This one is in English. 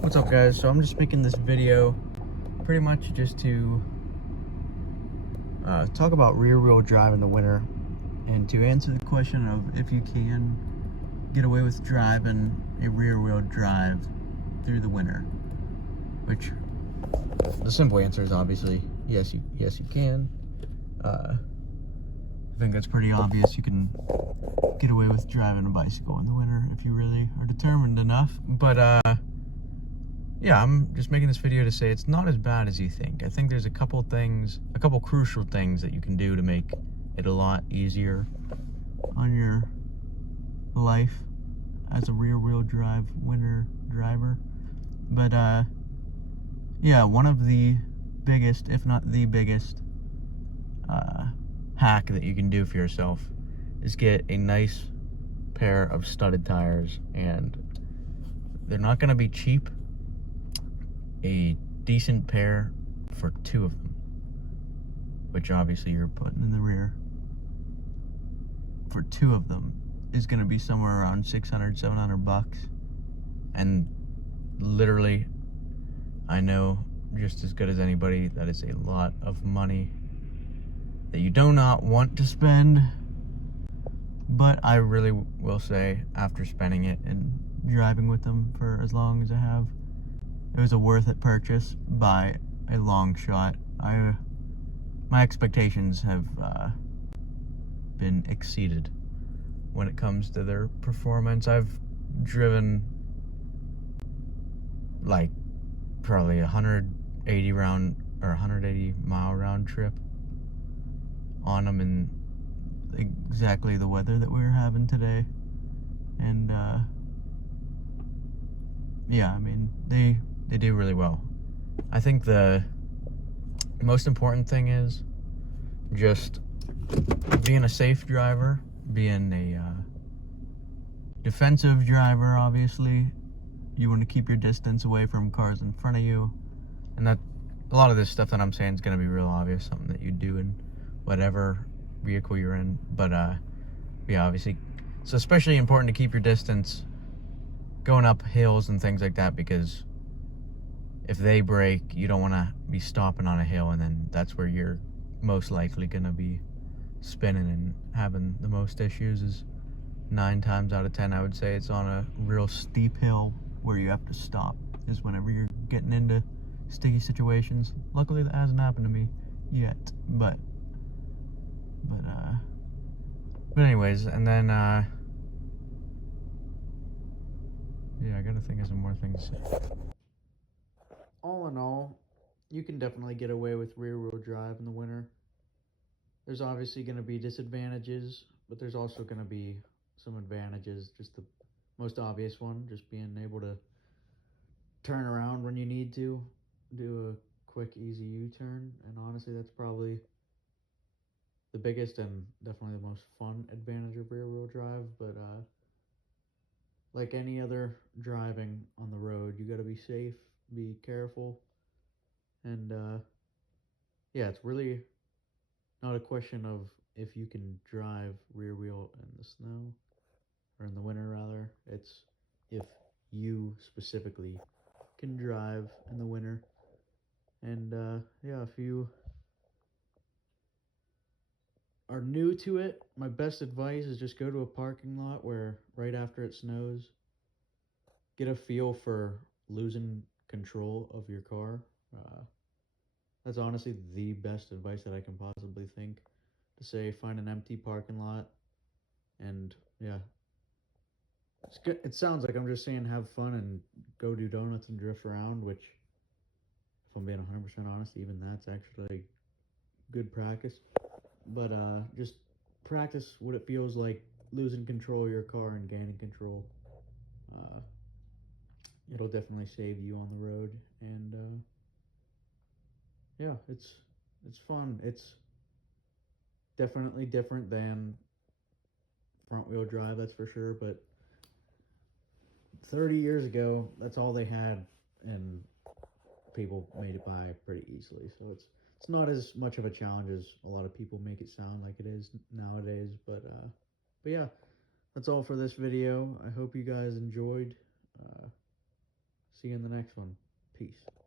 What's up, guys? So I'm just making this video pretty much just to talk about rear-wheel drive in the winter and to answer the question of if you can get away with driving a rear-wheel drive through the winter, which the simple answer is obviously yes you can. I think that's pretty obvious. You can get away with driving a bicycle in the winter if you really are determined enough, but yeah, I'm just making this video to say it's not as bad as you think. I think there's a couple crucial things that you can do to make it a lot easier on your life as a rear-wheel drive winter driver. But yeah, one of the biggest, if not the biggest, hack that you can do for yourself is get a nice pair of studded tires, and they're not going to be cheap. A decent pair for 2 of them, which obviously you're putting in the rear, for 2 of them is going to be somewhere around $600-700, and literally I know just as good as anybody that is a lot of money that you do not want to spend. But I really will say, after spending it and driving with them for as long as I have, it was a worth it purchase by a long shot. My expectations have been exceeded when it comes to their performance. I've driven like probably 180 mile round trip on them in exactly the weather that we were having today, and yeah, I mean they do really well. I think the most important thing is just being a safe driver, being a defensive driver. Obviously, you want to keep your distance away from cars in front of you, and that a lot of this stuff that I'm saying is going to be real obvious, something that you do in whatever vehicle you're in. But yeah, obviously it's especially important to keep your distance going up hills and things like that, because if they break, you don't want to be stopping on a hill, and then that's where you're most likely going to be spinning and having the most issues. Is 9 times out of 10, I would say, it's on a real steep hill where you have to stop, is whenever you're getting into sticky situations. Luckily that hasn't happened to me yet, but anyways, and then yeah, I gotta think of some more things. All in all, you can definitely get away with rear-wheel drive in the winter. There's obviously going to be disadvantages, but there's also going to be some advantages. Just the most obvious one, just being able to turn around when you need to, do a quick, easy U-turn, and honestly, that's probably the biggest and definitely the most fun advantage of rear-wheel drive. But like any other driving on the road, you got to be safe, be careful, and yeah, it's really not a question of if you can drive rear wheel in the snow, or in the winter rather. It's if you specifically can drive in the winter. And yeah, if you are new to it, my best advice is just go to a parking lot where right after it snows, get a feel for losing control of your car. Uh, that's honestly the best advice that I can possibly think to say. Find an empty parking lot, and yeah, it's good. It sounds like I'm just saying have fun and go do donuts and drift around, which, if I'm being 100% honest, even that's actually good practice. But just practice what it feels like losing control of your car and gaining control. Uh, it'll definitely save you on the road, and yeah, it's fun. It's definitely different than front wheel drive, that's for sure. But 30 years ago, that's all they had, and people made it by pretty easily. So it's not as much of a challenge as a lot of people make it sound like it is nowadays. But yeah, that's all for this video. I hope you guys enjoyed. See see you in the next one. Peace.